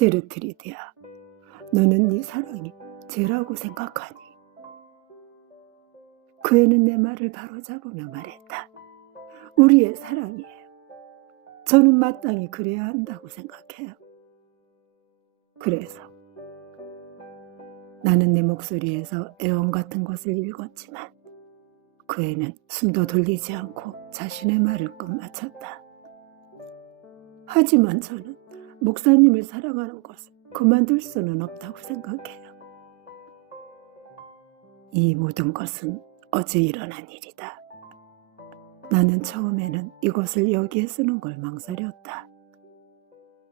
제르트리드야, 너는 네 사랑이 죄라고 생각하니? 그 애는 내 말을 바로잡으며 말했다. 우리의 사랑이에요. 저는 마땅히 그래야 한다고 생각해요. 그래서 나는 내 목소리에서 애원 같은 것을 읽었지만 그 애는 숨도 돌리지 않고 자신의 말을 끝마쳤다. 하지만 저는 목사님을 사랑하는 것을 그만둘 수는 없다고 생각해요. 이 모든 것은 어제 일어난 일이다. 나는 처음에는 이것을 여기에 쓰는 걸 망설였다.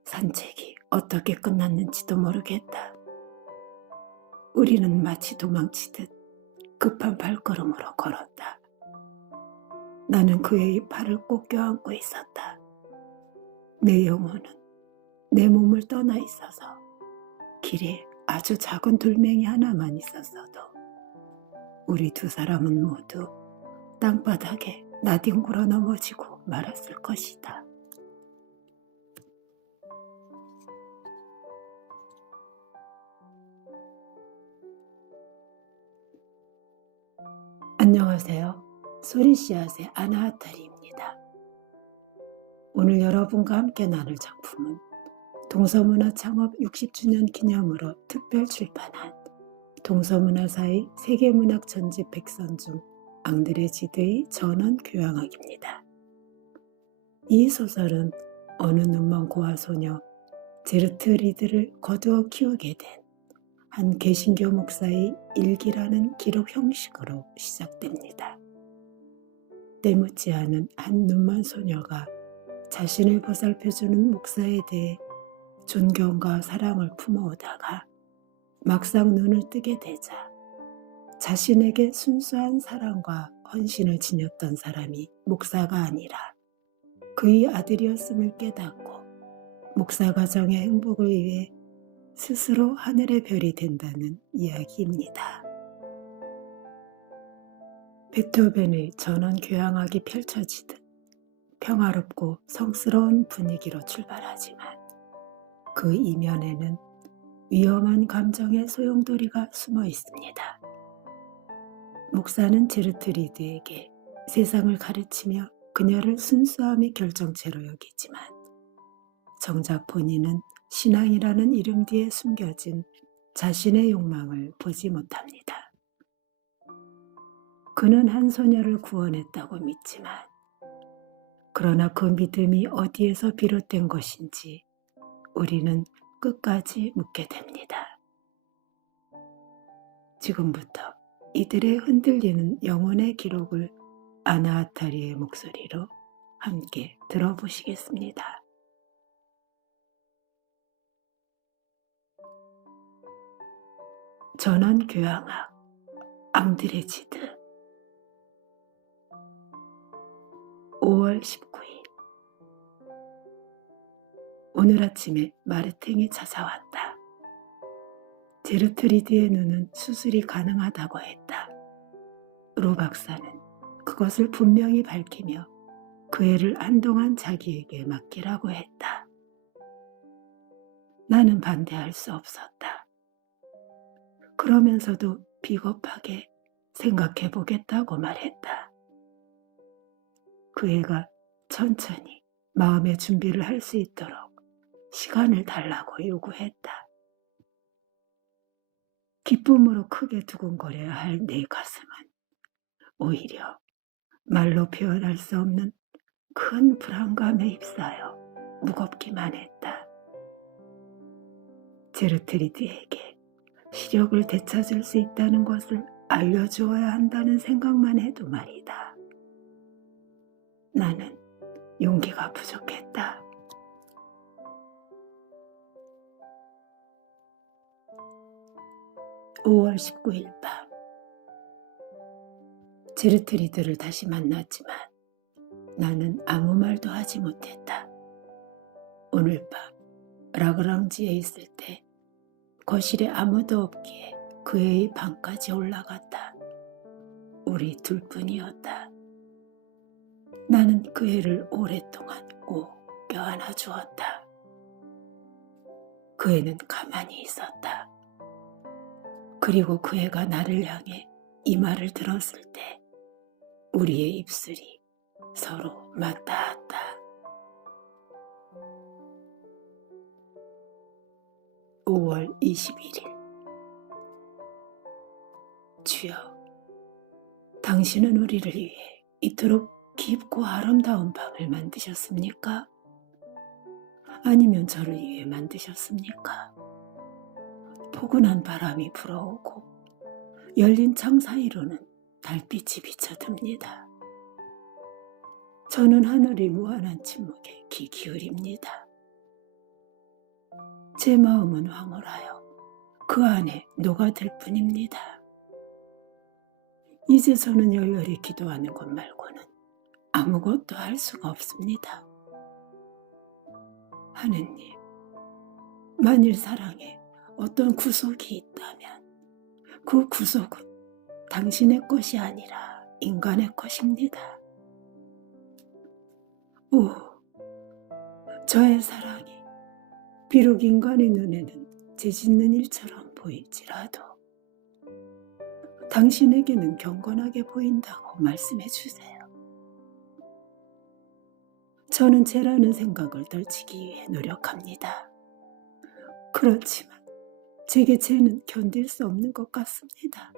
산책이 어떻게 끝났는지도 모르겠다. 우리는 마치 도망치듯 급한 발걸음으로 걸었다. 나는 그의 팔을 꼭 껴안고 있었다. 내 영혼은 내 몸을 떠나 있어서 길에 아주 작은 돌멩이 하나만 있었어도 우리 두 사람은 모두 땅바닥에 나뒹굴어 넘어지고 말았을 것이다. 안녕하세요. 소리씨앗의 아나하타리입니다. 오늘 여러분과 함께 나눌 작품은 동서문화 창업 60주년 기념으로 특별 출판한 동서문화사의 세계문학 전집 100선 중 앙드레지드의 전원 교양학입니다. 이 소설은 어느 눈먼 고아 소녀 제르트리드를 거두어 키우게 된 한 개신교 목사의 일기라는 기록 형식으로 시작됩니다. 때묻지 않은 한 눈먼 소녀가 자신을 보살펴주는 목사에 대해 존경과 사랑을 품어오다가 막상 눈을 뜨게 되자 자신에게 순수한 사랑과 헌신을 지녔던 사람이 목사가 아니라 그의 아들이었음을 깨닫고 목사 가정의 행복을 위해 스스로 하늘의 별이 된다는 이야기입니다. 베토벤의 전원 교향악이 펼쳐지듯 평화롭고 성스러운 분위기로 출발하지만 그 이면에는 위험한 감정의 소용돌이가 숨어 있습니다. 목사는 제르트리드에게 세상을 가르치며 그녀를 순수함의 결정체로 여기지만 정작 본인은 신앙이라는 이름 뒤에 숨겨진 자신의 욕망을 보지 못합니다. 그는 한 소녀를 구원했다고 믿지만 그러나 그 믿음이 어디에서 비롯된 것인지 우리는 끝까지 묻게 됩니다. 지금부터 이들의 흔들리는 영혼의 기록을 아나하타리의 목소리로 함께 들어보시겠습니다. 전원 교향악 앙드레지드 5월 19일 오늘 아침에 마르탱이 찾아왔다. 제르트리드의 눈은 수술이 가능하다고 했다. 루 박사는 그것을 분명히 밝히며 그 애를 한동안 자기에게 맡기라고 했다. 나는 반대할 수 없었다. 그러면서도 비겁하게 생각해보겠다고 말했다. 그 애가 천천히 마음의 준비를 할 수 있도록 시간을 달라고 요구했다. 기쁨으로 크게 두근거려야 할 내 가슴은 오히려 말로 표현할 수 없는 큰 불안감에 휩싸여 무겁기만 했다. 제르트리드에게 시력을 되찾을 수 있다는 것을 알려주어야 한다는 생각만 해도 말이다. 나는 용기가 부족했다. (5월 19일) 밤 제르트리드를 다시 만났지만 나는 아무 말도 하지 못했다. 오늘 밤 라그랑지에 있을 때 거실에 아무도 없기에 그 애의 방까지 올라갔다. 우리 둘뿐이었다. 나는 그 애를 오랫동안 꼭 껴안아 주었다. 그 애는 가만히 있었다. 그리고 그 애가 나를 향해 이 말을 들었을 때 우리의 입술이 서로 맞닿았다. 5월 21일. 주여, 당신은 우리를 위해 이토록 깊고 아름다운 밤을 만드셨습니까? 아니면 저를 위해 만드셨습니까? 포근한 바람이 불어오고 열린 창 사이로는 달빛이 비쳐듭니다. 저는 하늘의 무한한 침묵에 귀 기울입니다. 제 마음은 황홀하여 그 안에 녹아들 뿐입니다. 이제 저는 열렬히 기도하는 것 말고는 아무것도 할 수가 없습니다. 하느님, 만일 사랑에 어떤 구속이 있다면 그 구속은 당신의 것이 아니라 인간의 것입니다. 오, 저의 사랑이 비록 인간의 눈에는 죄짓는 일처럼 보일지라도 당신에게는 경건하게 보인다고 말씀해 주세요. 저는 죄라는 생각을 떨치기 위해 노력합니다. 그렇지만 제게 죄는 견딜 수 없는 것 같습니다.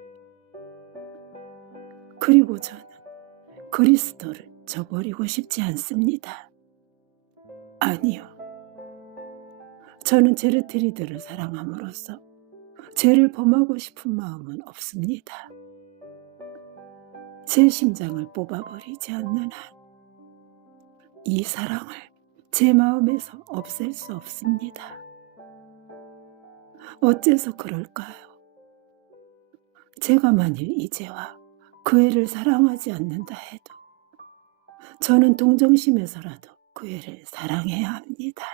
그리고 저는 그리스도를 저버리고 싶지 않습니다. 아니요. 저는 제르트리드를 사랑함으로써 죄를 범하고 싶은 마음은 없습니다. 제 심장을 뽑아버리지 않는 한 이 사랑을 제 마음에서 없앨 수 없습니다. 어째서 그럴까요? 제가 만일 이제와 그 애를 사랑하지 않는다 해도 저는 동정심에서라도 그 애를 사랑해야 합니다.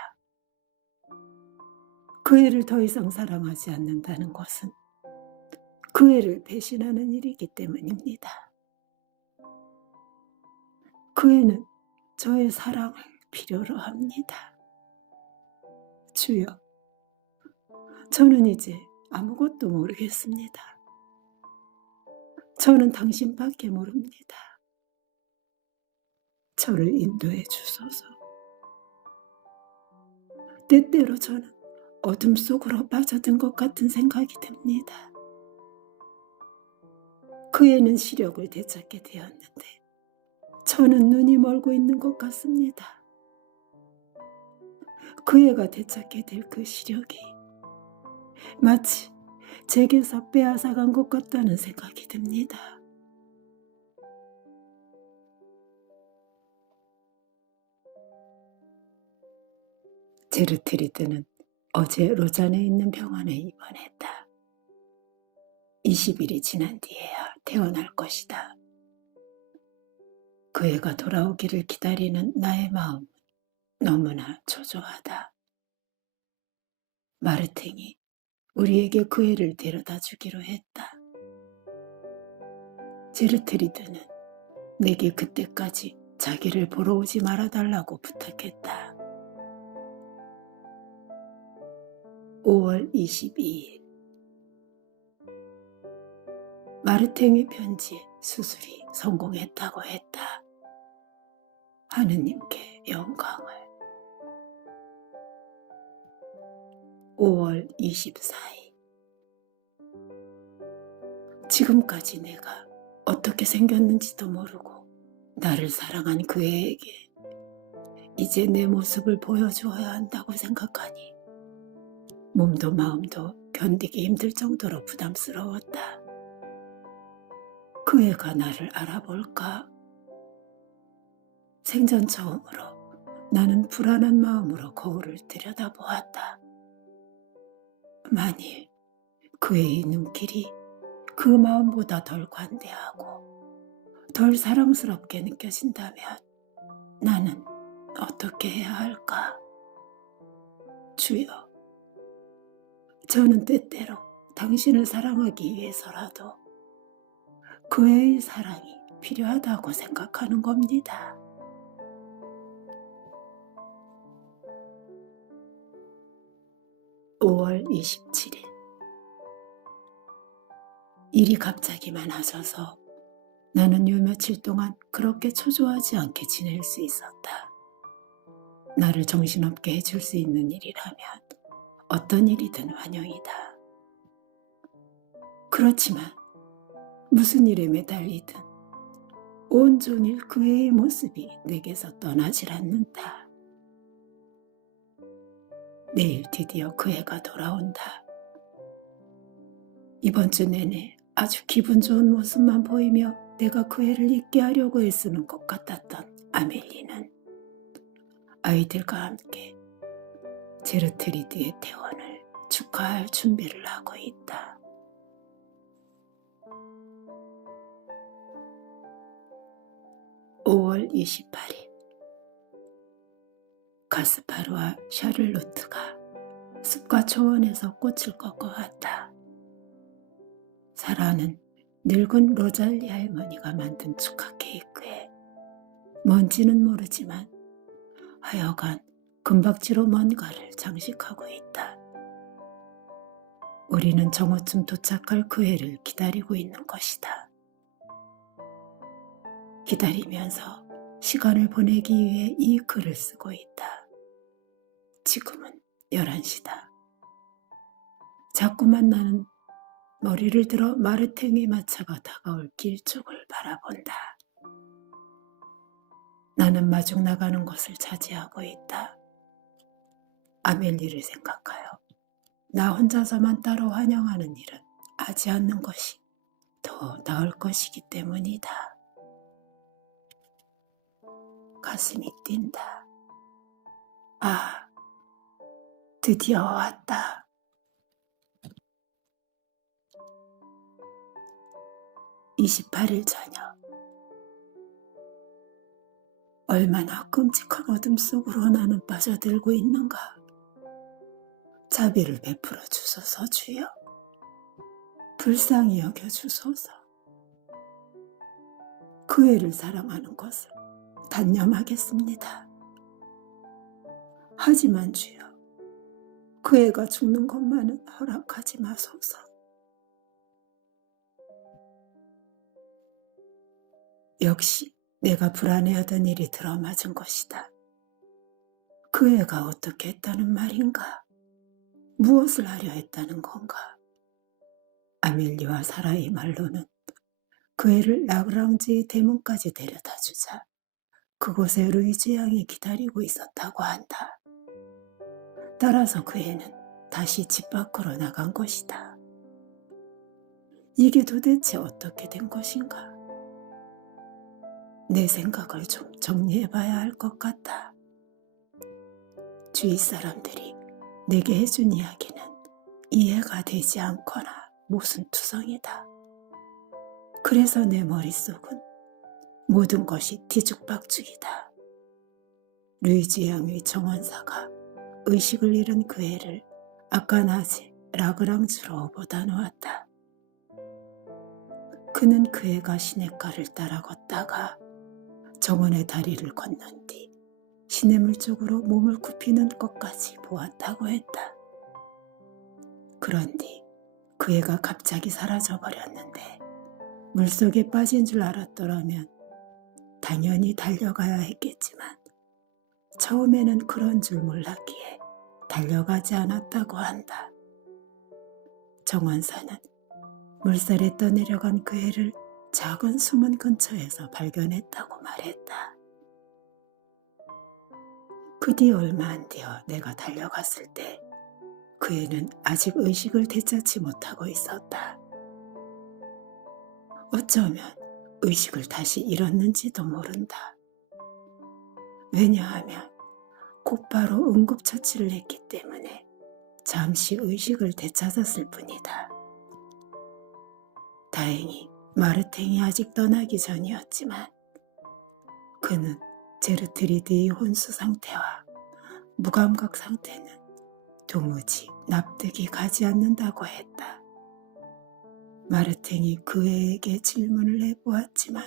그 애를 더 이상 사랑하지 않는다는 것은 그 애를 배신하는 일이기 때문입니다. 그 애는 저의 사랑을 필요로 합니다. 주여, 저는 이제 아무것도 모르겠습니다. 저는 당신밖에 모릅니다. 저를 인도해 주소서. 때때로 저는 어둠 속으로 빠져든 것 같은 생각이 듭니다. 그 애는 시력을 되찾게 되었는데 저는 눈이 멀고 있는 것 같습니다. 그 애가 되찾게 될 그 시력이 마치 제게서 빼앗아간 것 같다는 생각이 듭니다. 제르트리드는 어제 로잔에 있는 병원에 입원했다. 20일이 지난 뒤에야 퇴원할 것이다. 그 애가 돌아오기를 기다리는 나의 마음은 너무나 초조하다. 마르탱이 우리에게 그 애를 데려다 주기로 했다. 제르트리드는 내게 그때까지 자기를 보러 오지 말아달라고 부탁했다. 5월 22일. 마르탱의 편지에 수술이 성공했다고 했다. 하느님께 영광을. 5월 24일. 지금까지 내가 어떻게 생겼는지도 모르고 나를 사랑한 그 애에게 이제 내 모습을 보여주어야 한다고 생각하니 몸도 마음도 견디기 힘들 정도로 부담스러웠다. 그 애가 나를 알아볼까? 생전 처음으로 나는 불안한 마음으로 거울을 들여다보았다. 만일 그 애의 눈길이 그 마음보다 덜 관대하고 덜 사랑스럽게 느껴진다면 나는 어떻게 해야 할까? 주여, 저는 때때로 당신을 사랑하기 위해서라도 그 애의 사랑이 필요하다고 생각하는 겁니다. 5월 27일. 일이 갑자기 많아져서 나는 요 며칠 동안 그렇게 초조하지 않게 지낼 수 있었다. 나를 정신없게 해줄 수 있는 일이라면 어떤 일이든 환영이다. 그렇지만 무슨 일에 매달리든 온종일 그의 모습이 내게서 떠나질 않는다. 내일 드디어 그 애가 돌아온다. 이번 주 내내 아주 기분 좋은 모습만 보이며 내가 그 애를 잊게 하려고 애쓰는 것 같았던 아멜리는 아이들과 함께 제르트리드의 퇴원을 축하할 준비를 하고 있다. (5월 28일) 가스파르와 샤를로트가 숲과 초원에서 꽃을 꺾어왔다. 사라는 늙은 로잘리 할머니가 만든 축하 케이크에 뭔지는 모르지만 하여간 금박지로 뭔가를 장식하고 있다. 우리는 정오쯤 도착할 그 해를 기다리고 있는 것이다. 기다리면서 시간을 보내기 위해 이 글을 쓰고 있다. 지금은 11시다. 자꾸만 나는 머리를 들어 마르탱의 마차가 다가올 길 쪽을 바라본다. 나는 마중 나가는 것을 자제하고 있다. 아멜리를 생각하여 나 혼자서만 따로 환영하는 일은 하지 않는 것이 더 나을 것이기 때문이다. 가슴이 뛴다. 아, 드디어 왔다. 28일 저녁. 얼마나 끔찍한 어둠 속으로 나는 빠져들고 있는가. 자비를 베풀어 주소서 주여. 불쌍히 여겨 주소서. 그 애를 사랑하는 것을 단념하겠습니다. 하지만 주여, 그 애가 죽는 것만은 허락하지 마소서. 역시 내가 불안해하던 일이 들어맞은 것이다. 그 애가 어떻게 했다는 말인가? 무엇을 하려 했다는 건가? 아멜리와 사라의 말로는 그 애를 라그랑지의 대문까지 데려다 주자 그곳에 루이즈 양이 기다리고 있었다고 한다. 따라서 그 애는 다시 집 밖으로 나간 것이다. 이게 도대체 어떻게 된 것인가? 내 생각을 좀 정리해봐야 할 것 같다. 주위 사람들이 내게 해준 이야기는 이해가 되지 않거나 모순투성이다. 그래서 내 머릿속은 모든 것이 뒤죽박죽이다. 루이지 양의 정원사가 의식을 잃은 그 애를 아까 낮에 라그랑주로 업어다 놓았다. 그는 그 애가 시냇가를 따라 걷다가 정원의 다리를 건넌 뒤 시냇물 쪽으로 몸을 굽히는 것까지 보았다고 했다. 그런 뒤 그 애가 갑자기 사라져버렸는데 물속에 빠진 줄 알았더라면 당연히 달려가야 했겠지만 처음에는 그런 줄 몰랐기에 달려가지 않았다고 한다. 정원사는 물살에 떠내려간 그 애를 작은 수문 근처에서 발견했다고 말했다. 그 뒤 얼마 안 되어 내가 달려갔을 때 그 애는 아직 의식을 되찾지 못하고 있었다. 어쩌면 의식을 다시 잃었는지도 모른다. 왜냐하면 곧바로 응급처치를 했기 때문에 잠시 의식을 되찾았을 뿐이다. 다행히 마르탱이 아직 떠나기 전이었지만 그는 제르트리드의 혼수 상태와 무감각 상태는 도무지 납득이 가지 않는다고 했다. 마르탱이 그 애에게 질문을 해보았지만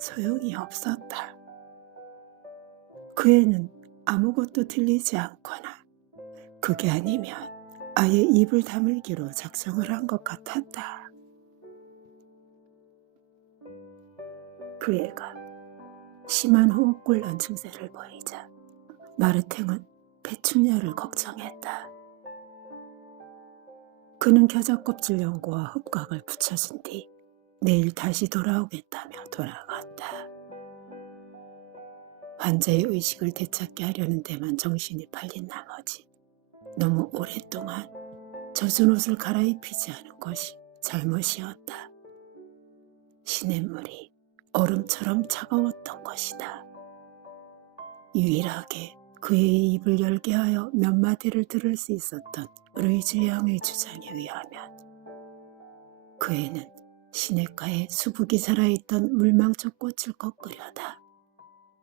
소용이 없었다. 그 애는 아무것도 들리지 않거나 그게 아니면 아예 입을 다물기로 작정을 한 것 같았다. 그 애가 심한 호흡곤란 증세를 보이자 마르탱은 배충녀를 걱정했다. 그는 겨자껍질 연고와 흡각을 붙여준 뒤 내일 다시 돌아오겠다며 돌아갔다. 환자의 의식을 되찾게 하려는 데만 정신이 팔린 나머지 너무 오랫동안 젖은 옷을 갈아입히지 않은 것이 잘못이었다. 시냇물이 얼음처럼 차가웠던 것이다. 유일하게 그의 입을 열게 하여 몇 마디를 들을 수 있었던 루이즈 양의 주장에 의하면 그 애는 시냇가에 수북이 자라있던 물망초 꽃을 꺾으려다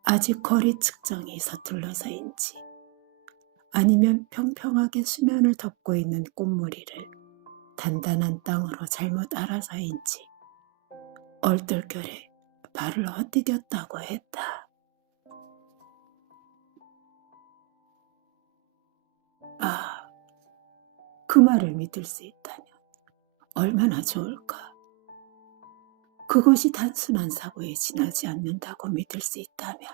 아직 거리 측정이 서툴러서인지 아니면 평평하게 수면을 덮고 있는 꽃무리를 단단한 땅으로 잘못 알아서인지 얼떨결에 발을 헛디뎠다고 했다. 아, 그 말을 믿을 수 있다면 얼마나 좋을까. 그것이 단순한 사고에 지나지 않는다고 믿을 수 있다면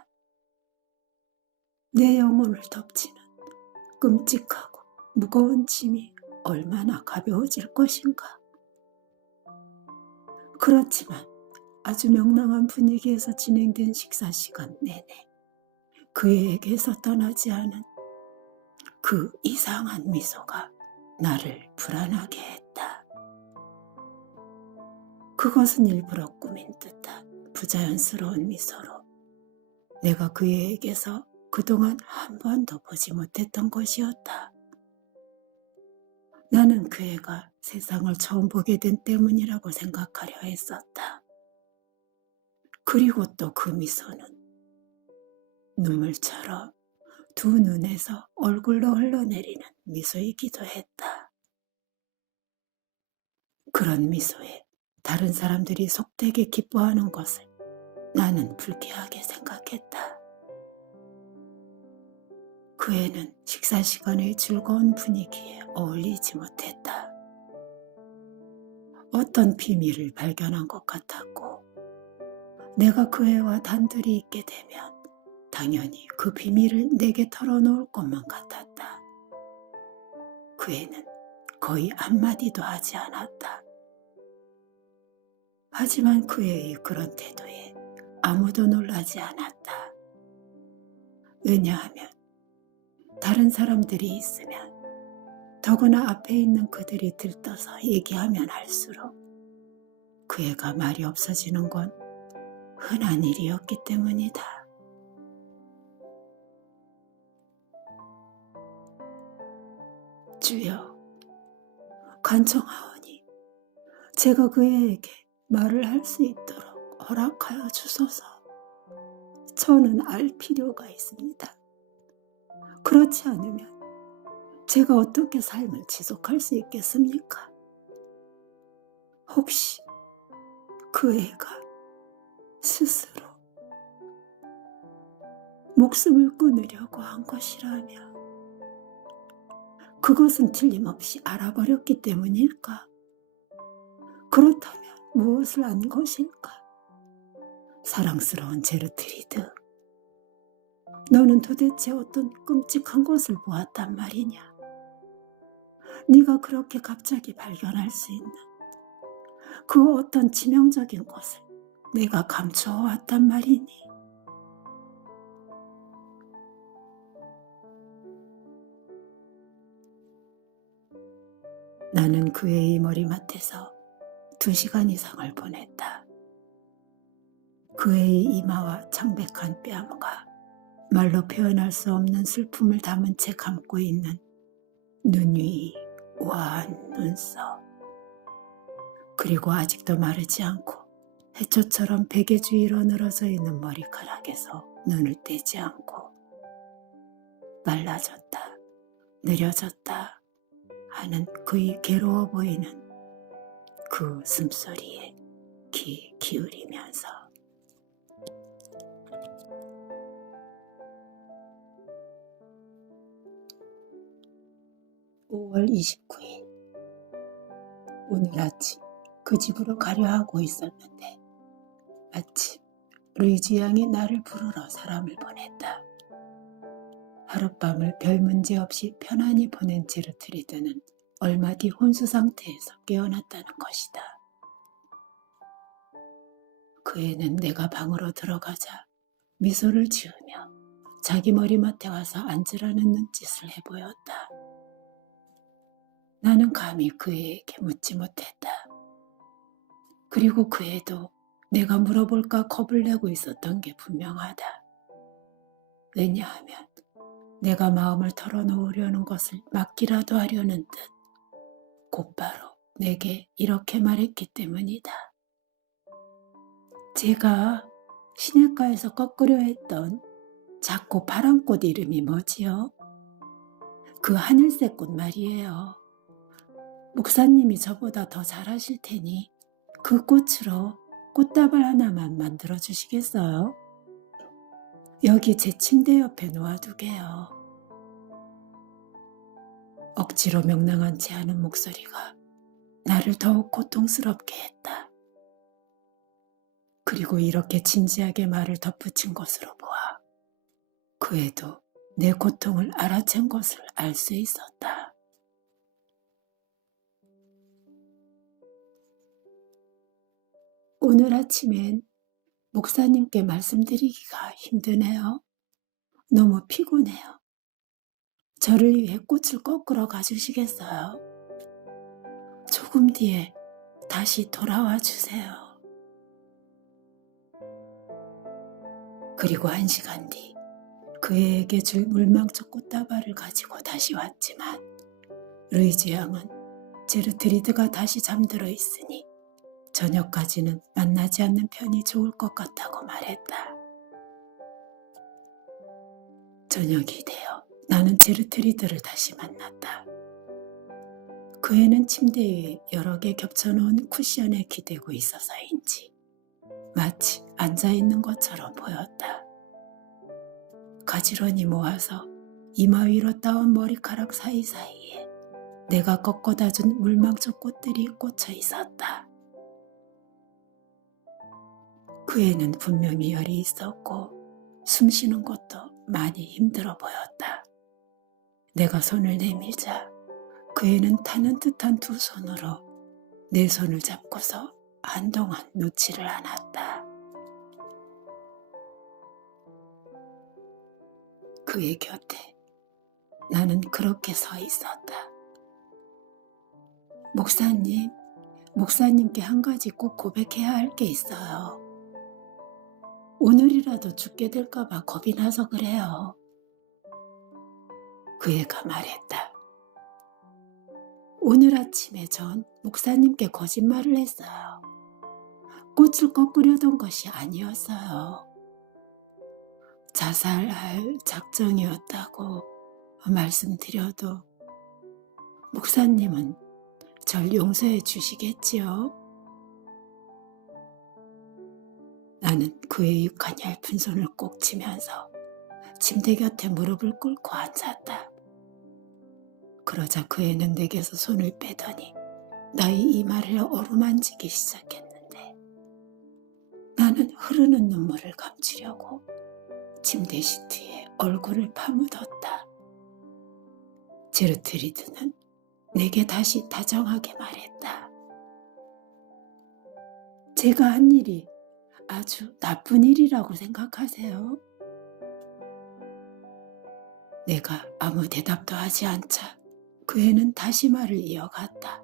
내 영혼을 덮치는 끔찍하고 무거운 짐이 얼마나 가벼워질 것인가. 그렇지만 아주 명랑한 분위기에서 진행된 식사 시간 내내 그에게서 떠나지 않은 그 이상한 미소가 나를 불안하게 했다. 그것은 일부러 꾸민 듯한 부자연스러운 미소로 내가 그에게서 그동안 한 번도 보지 못했던 것이었다. 나는 그 애가 세상을 처음 보게 된 때문이라고 생각하려 했었다. 그리고 또 그 미소는 눈물처럼 두 눈에서 얼굴로 흘러내리는 미소이기도 했다. 그런 미소에 다른 사람들이 속되게 기뻐하는 것을 나는 불쾌하게 생각했다. 그 애는 식사 시간의 즐거운 분위기에 어울리지 못했다. 어떤 비밀을 발견한 것 같았고 내가 그 애와 단둘이 있게 되면 당연히 그 비밀을 내게 털어놓을 것만 같았다. 그 애는 거의 한마디도 하지 않았다. 하지만 그 애의 그런 태도에 아무도 놀라지 않았다. 왜냐하면 다른 사람들이 있으면 더구나 앞에 있는 그들이 들떠서 얘기하면 할수록 그 애가 말이 없어지는 건 흔한 일이었기 때문이다. 주여, 간청하오니 제가 그 애에게 말을 할 수 있도록 허락하여 주소서. 저는 알 필요가 있습니다. 그렇지 않으면 제가 어떻게 삶을 지속할 수 있겠습니까? 혹시 그 애가 스스로 목숨을 끊으려고 한 것이라면 그것은 틀림없이 알아버렸기 때문일까? 그렇다면 무엇을 안 것일까? 사랑스러운 제르트리드, 너는 도대체 어떤 끔찍한 것을 보았단 말이냐? 네가 그렇게 갑자기 발견할 수 있는 그 어떤 치명적인 것을 내가 감추어왔단 말이니? 나는 그 애의 머리맡에서 2시간 이상을 보냈다. 그 애의 이마와 창백한 뺨과 말로 표현할 수 없는 슬픔을 담은 채 감고 있는 눈 위 우아한 눈썹, 그리고 아직도 마르지 않고 해초처럼 베개 주위로 늘어져 있는 머리카락에서 눈을 떼지 않고 말라졌다, 느려졌다 하는 그의 괴로워 보이는 그 숨소리에 귀 기울이면서 5월 29일 오늘 아침 그 집으로 가려 하고 있었는데 마침 루이지 양이 나를 부르러 사람을 보냈다. 하룻밤을 별 문제 없이 편안히 보낸 제르트리드는 얼마 뒤 혼수 상태에서 깨어났다는 것이다. 그 애는 내가 방으로 들어가자 미소를 지으며 자기 머리맡에 와서 앉으라는 눈짓을 해보였다. 나는 감히 그 애에게 묻지 못했다. 그리고 그 애도 내가 물어볼까 겁을 내고 있었던 게 분명하다. 왜냐하면 내가 마음을 털어놓으려는 것을 막기라도 하려는 듯 곧바로 내게 이렇게 말했기 때문이다. 제가 시냇가에서 꺾으려 했던 작고 파란 꽃 이름이 뭐지요? 그 하늘색 꽃 말이에요. 목사님이 저보다 더 잘하실 테니 그 꽃으로 꽃다발 하나만 만들어 주시겠어요? 여기 제 침대 옆에 놓아두게요. 억지로 명랑한 제 하는 목소리가 나를 더욱 고통스럽게 했다. 그리고 이렇게 진지하게 말을 덧붙인 것으로 보아 그 애도 내 고통을 알아챈 것을 알 수 있었다. 오늘 아침엔 목사님께 말씀드리기가 힘드네요. 너무 피곤해요. 저를 위해 꽃을 꺾으러 가주시겠어요? 조금 뒤에 다시 돌아와 주세요. 그리고 1시간 뒤 그에게 줄 물망초 꽃다발을 가지고 다시 왔지만 루이지 양은 제르트리드가 다시 잠들어 있으니 저녁까지는 만나지 않는 편이 좋을 것 같다고 말했다. 저녁이 되어 나는 제르트리드를 다시 만났다. 그 애는 침대 위에 여러 개 겹쳐놓은 쿠션에 기대고 있어서인지 마치 앉아있는 것처럼 보였다. 가지런히 모아서 이마 위로 따온 머리카락 사이사이에 내가 꺾어다 준 물망초 꽃들이 꽂혀 있었다. 그 애는 분명히 열이 있었고 숨쉬는 것도 많이 힘들어 보였다. 내가 손을 내밀자 그 애는 타는 듯한 두 손으로 내 손을 잡고서 한동안 놓지를 않았다. 그의 곁에 나는 그렇게 서 있었다. 목사님께 한 가지 꼭 고백해야 할 게 있어요. 오늘이라도 죽게 될까봐 겁이 나서 그래요. 그 애가 말했다. 오늘 아침에 전 목사님께 거짓말을 했어요. 꽃을 꺾으려던 것이 아니었어요. 자살할 작정이었다고 말씀드려도 목사님은 절 용서해 주시겠지요? 나는 그의 육한 얇은 손을 꼭 쥐면서 침대 곁에 무릎을 꿇고 앉았다. 그러자 그 애는 내게서 손을 빼더니 나의 이마를 어루만지기 시작했는데 나는 흐르는 눈물을 감추려고 침대 시트에 얼굴을 파묻었다. 제르트리드는 내게 다시 다정하게 말했다. 제가 한 일이 아주 나쁜 일이라고 생각하세요? 내가 아무 대답도 하지 않자 그 애는 다시 말을 이어갔다.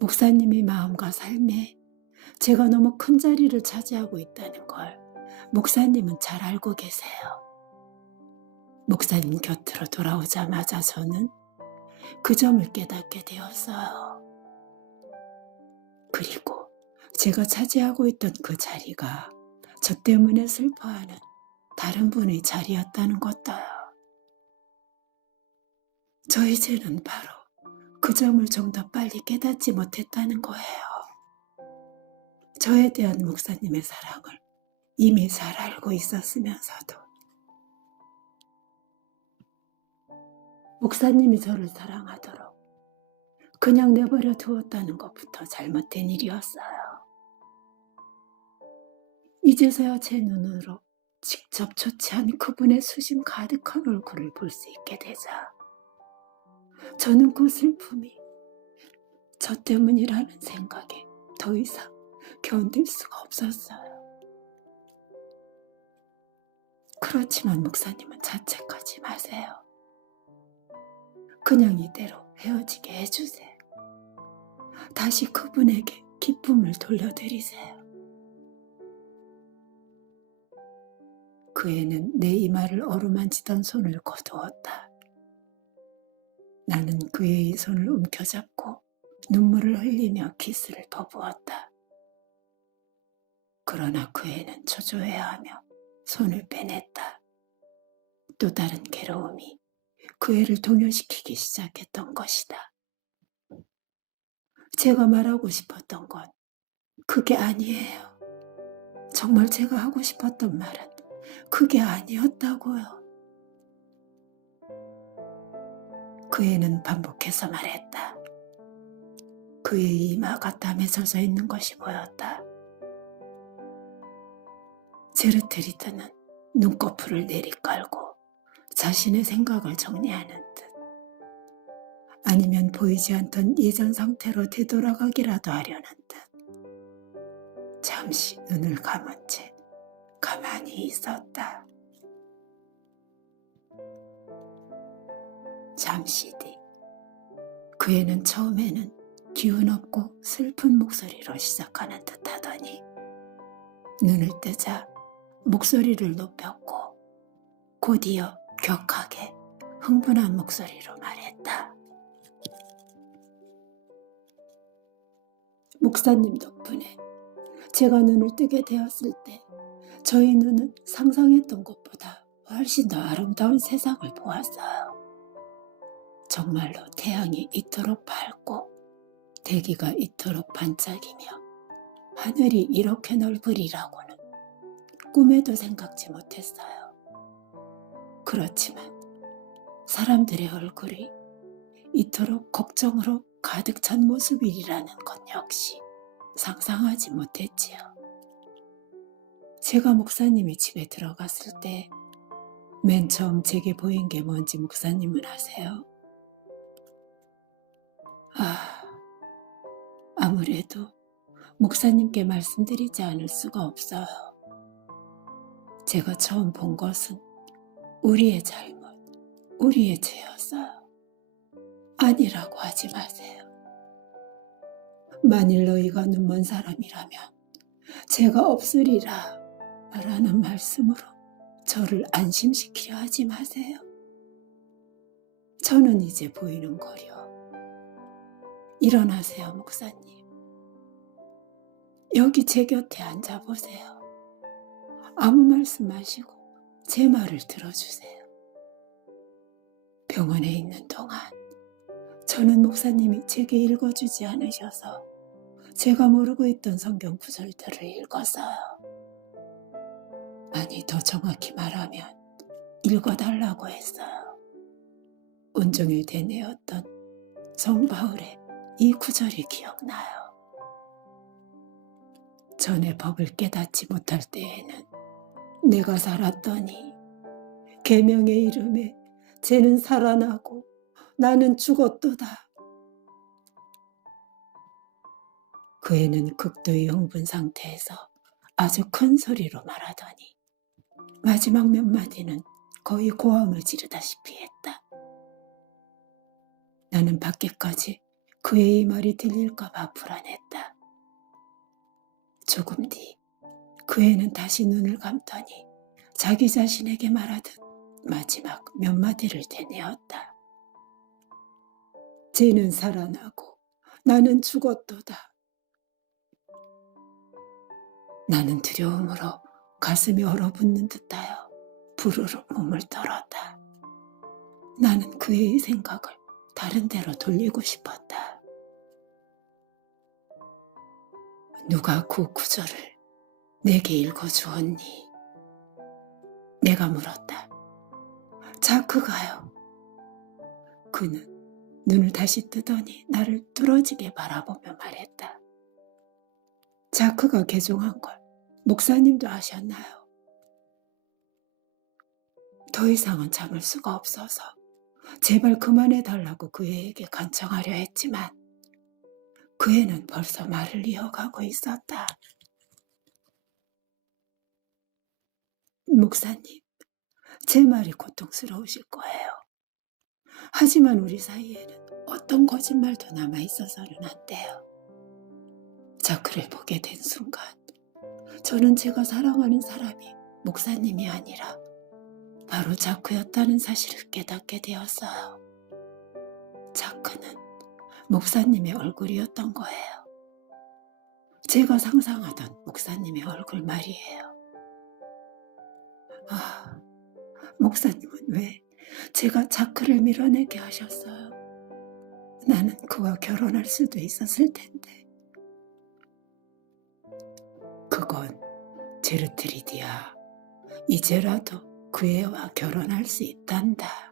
목사님의 마음과 삶에 제가 너무 큰 자리를 차지하고 있다는 걸 목사님은 잘 알고 계세요. 목사님 곁으로 돌아오자마자 저는 그 점을 깨닫게 되었어요. 그리고 제가 차지하고 있던 그 자리가 저 때문에 슬퍼하는 다른 분의 자리였다는 것도요. 저 이제는 바로 그 점을 좀 더 빨리 깨닫지 못했다는 거예요. 저에 대한 목사님의 사랑을 이미 잘 알고 있었으면서도 목사님이 저를 사랑하도록 그냥 내버려 두었다는 것부터 잘못된 일이었어요. 이제서야 제 눈으로 직접 좋지 않은 그분의 수심 가득한 얼굴을 볼 수 있게 되자 저는 그 슬픔이 저 때문이라는 생각에 더 이상 견딜 수가 없었어요. 그렇지만 목사님은 자책하지 마세요. 그냥 이대로 헤어지게 해주세요. 다시 그분에게 기쁨을 돌려드리세요. 그 애는 내 이마를 어루만지던 손을 거두었다. 나는 그의 손을 움켜잡고 눈물을 흘리며 키스를 퍼부었다. 그러나 그 애는 초조해하며 손을 빼냈다. 또 다른 괴로움이 그 애를 동요시키기 시작했던 것이다. 제가 말하고 싶었던 건 그게 아니에요. 정말 제가 하고 싶었던 말은 그게 아니었다고요. 그 애는 반복해서 말했다. 그의 이마가 땀에 젖어 있는 것이 보였다. 제르트리드는 눈꺼풀을 내리깔고 자신의 생각을 정리하는 듯, 아니면 보이지 않던 예전 상태로 되돌아가기라도 하려는 듯 잠시 눈을 감은 채 가만히 있었다. 잠시 뒤 그 애는 처음에는 기운 없고 슬픈 목소리로 시작하는 듯 하더니 눈을 뜨자 목소리를 높였고 곧이어 격하게 흥분한 목소리로 말했다. 목사님 덕분에 제가 눈을 뜨게 되었을 때 저희 눈은 상상했던 것보다 훨씬 더 아름다운 세상을 보았어요. 정말로 태양이 이토록 밝고 대기가 이토록 반짝이며 하늘이 이렇게 넓으리라고는 꿈에도 생각지 못했어요. 그렇지만 사람들의 얼굴이 이토록 걱정으로 가득 찬 모습이라는 것 역시 상상하지 못했지요. 제가 목사님이 집에 들어갔을 때 맨 처음 제게 보인 게 뭔지 목사님은 아세요? 아무래도 목사님께 말씀드리지 않을 수가 없어요. 제가 처음 본 것은 우리의 잘못, 우리의 죄였어요. 아니라고 하지 마세요. 만일 너희가 눈먼 사람이라면 죄가 없으리라 라는 말씀으로 저를 안심시키려 하지 마세요. 저는 이제 보이는 거려. 일어나세요, 목사님. 여기 제 곁에 앉아보세요. 아무 말씀 마시고 제 말을 들어주세요. 병원에 있는 동안 저는 목사님이 제게 읽어주지 않으셔서 제가 모르고 있던 성경 구절들을 읽었어요. 아니, 더 정확히 말하면 읽어달라고 했어요. 온종일 되뇌었던 성바울의 이 구절이 기억나요. 전에 법을 깨닫지 못할 때에는 내가 살았더니 계명의 이름에 죄는 살아나고 나는 죽었도다. 그 애는 극도의 흥분 상태에서 아주 큰 소리로 말하더니 마지막 몇 마디는 거의 고함을 지르다시피 했다. 나는 밖에까지 그의 이 말이 들릴까 봐 불안했다. 조금 뒤 그 애는 다시 눈을 감더니 자기 자신에게 말하듯 마지막 몇 마디를 되뇌었다. 죄는 살아나고 나는 죽었도다. 나는 두려움으로 가슴이 얼어붙는 듯하여 부르르 몸을 떨었다. 나는 그의 생각을 다른 데로 돌리고 싶었다. 누가 그 구절을 내게 읽어주었니? 내가 물었다. 자, 그가요. 그는 눈을 다시 뜨더니 나를 뚫어지게 바라보며 말했다. 자크가 개종한 걸 목사님도 아셨나요? 더 이상은 참을 수가 없어서 제발 그만해달라고 그 애에게 간청하려 했지만 그 애는 벌써 말을 이어가고 있었다. 목사님, 제 말이 고통스러우실 거예요. 하지만 우리 사이에는 어떤 거짓말도 남아있어서는 안 돼요. 자크를 보게 된 순간 저는 제가 사랑하는 사람이 목사님이 아니라 바로 자크였다는 사실을 깨닫게 되었어요. 자크는 목사님의 얼굴이었던 거예요. 제가 상상하던 목사님의 얼굴 말이에요. 아, 목사님은 왜 제가 자크를 밀어내게 하셨어요? 나는 그와 결혼할 수도 있었을 텐데. 그건 제르트리디야. 이제라도 그 애와 결혼할 수 있단다.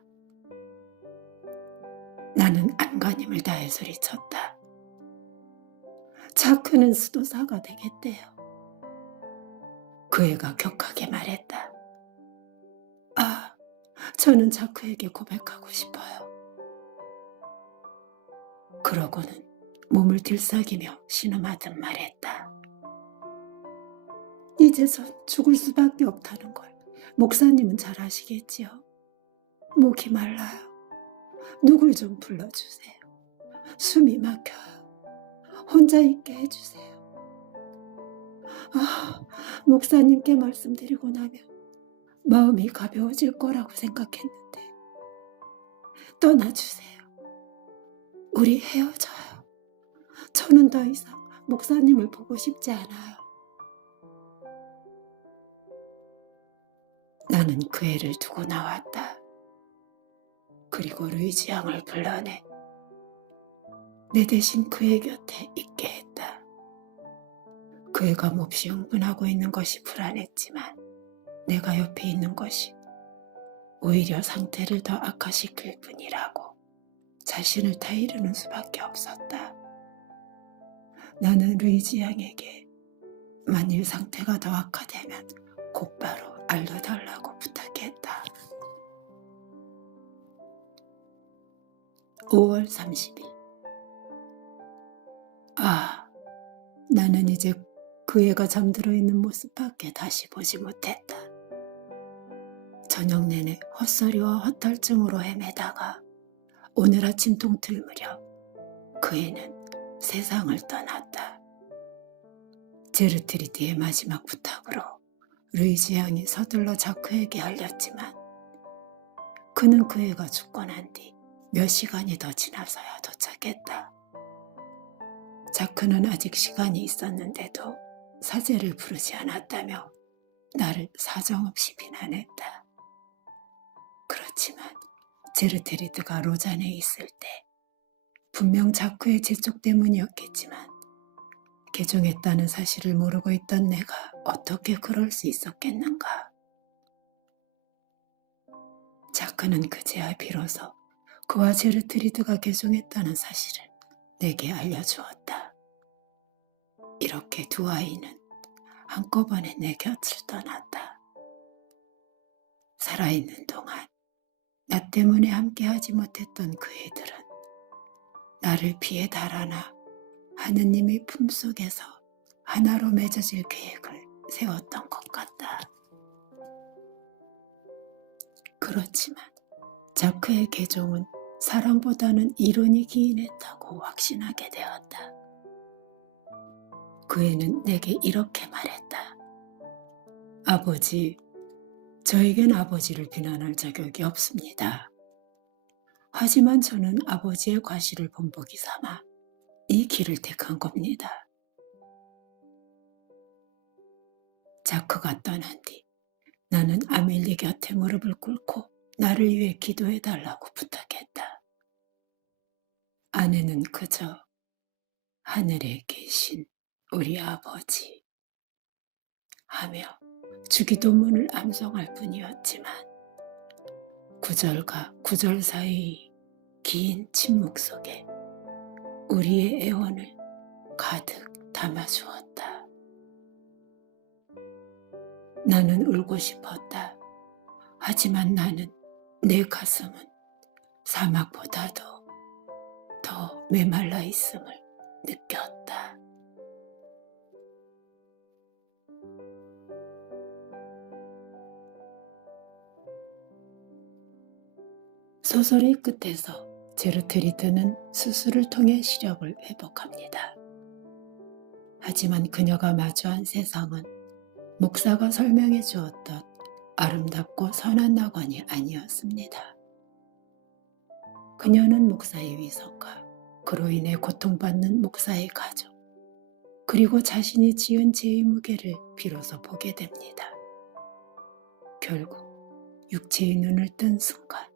나는 안간힘을 다해 소리쳤다. 자크는 수도사가 되겠대요. 그 애가 격하게 말했다. 아, 저는 자크에게 고백하고 싶어요. 그러고는 몸을 들썩이며 신음하듯 말했다. 이제선 죽을 수밖에 없다는 걸 목사님은 잘 아시겠지요. 목이 말라요. 누굴 좀 불러주세요. 숨이 막혀요. 혼자 있게 해주세요. 아, 목사님께 말씀드리고 나면 마음이 가벼워질 거라고 생각했는데 떠나주세요. 우리 헤어져요. 저는 더 이상 목사님을 보고 싶지 않아요. 나는 그 애를 두고 나왔다. 그리고 루이지 양을 불러내 내 대신 그의 곁에 있게 했다. 그 애가 몹시 흥분하고 있는 것이 불안했지만 내가 옆에 있는 것이 오히려 상태를 더 악화시킬 뿐이라고 자신을 타이르는 수밖에 없었다. 나는 루이지 양에게 만일 상태가 더 악화되면 곧바로 알려달라고 부탁했다. 5월 30일. 아, 나는 이제 그 애가 잠들어 있는 모습밖에 다시 보지 못했다. 저녁 내내 헛소리와 헛탈증으로 헤매다가 오늘 아침 동틀 무렵 그 애는 세상을 떠났다. 제르트리드의 마지막 부탁으로 루이지 양이 서둘러 자크에게 알렸지만 그는 그 애가 죽고 난 뒤 몇 시간이 더 지나서야 도착했다. 자크는 아직 시간이 있었는데도 사제를 부르지 않았다며 나를 사정없이 비난했다. 그렇지만 제르테리드가 로잔에 있을 때 분명 자크의 재촉 때문이었겠지만 개종했다는 사실을 모르고 있던 내가 어떻게 그럴 수 있었겠는가. 자크는 그제야 비로소 그와 제르트리드가 개종했다는 사실을 내게 알려주었다. 이렇게 두 아이는 한꺼번에 내 곁을 떠났다. 살아있는 동안 나 때문에 함께하지 못했던 그 애들은 나를 피해 달아나 하느님의 품속에서 하나로 맺어질 계획을 세웠던 것 같다. 그렇지만 자크의 개종은 사랑보다는 이론이 기인했다고 확신하게 되었다. 그 애는 내게 이렇게 말했다. 아버지, 저에겐 아버지를 비난할 자격이 없습니다. 하지만 저는 아버지의 과실을 본보기 삼아 이 길을 택한 겁니다. 자크가 떠난 뒤 나는 아멜리 곁에 무릎을 꿇고 나를 위해 기도해달라고 부탁했다. 아내는 그저 하늘에 계신 우리 아버지 하며 주기도문을 암송할 뿐이었지만 구절과 구절 사이 긴 침묵 속에 우리의 애원을 가득 담아주었다. 나는 울고 싶었다. 하지만 나는 내 가슴은 사막보다도 더 메말라 있음을 느꼈다. 소설의 끝에서 제르트리드는 스스를 통해 시력을 회복합니다. 하지만 그녀가 마주한 세상은 목사가 설명해 주었던 아름답고 선한 낙원이 아니었습니다. 그녀는 목사의 위선과 그로 인해 고통받는 목사의 가족, 그리고 자신이 지은 죄의 무게를 비로소 보게 됩니다. 결국 육체의 눈을 뜬 순간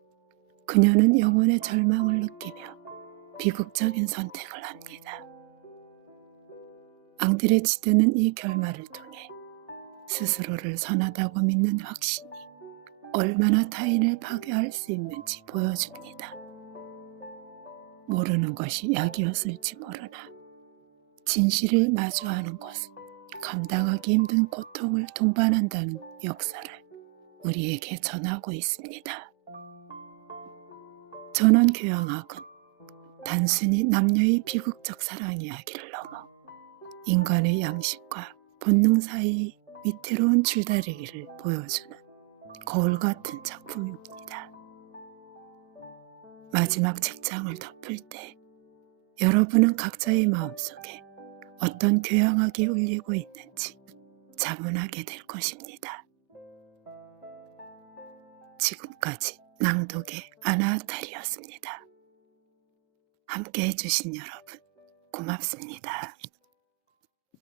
그녀는 영혼의 절망을 느끼며 비극적인 선택을 합니다. 앙드레치드는 이 결말을 통해 스스로를 선하다고 믿는 확신이 얼마나 타인을 파괴할 수 있는지 보여줍니다. 모르는 것이 약이었을지 모르나 진실을 마주하는 것은 감당하기 힘든 고통을 동반한다는 역사를 우리에게 전하고 있습니다. 전원교양학은 단순히 남녀의 비극적 사랑 이야기를 넘어 인간의 양심과 본능 사이의 위태로운 줄다리기를 보여주는 거울 같은 작품입니다. 마지막 책장을 덮을 때 여러분은 각자의 마음속에 어떤 교양학이 울리고 있는지 자문하게 될 것입니다. 지금까지 낭독의 아나아탈이었습니다. 함께 해주신 여러분 고맙습니다.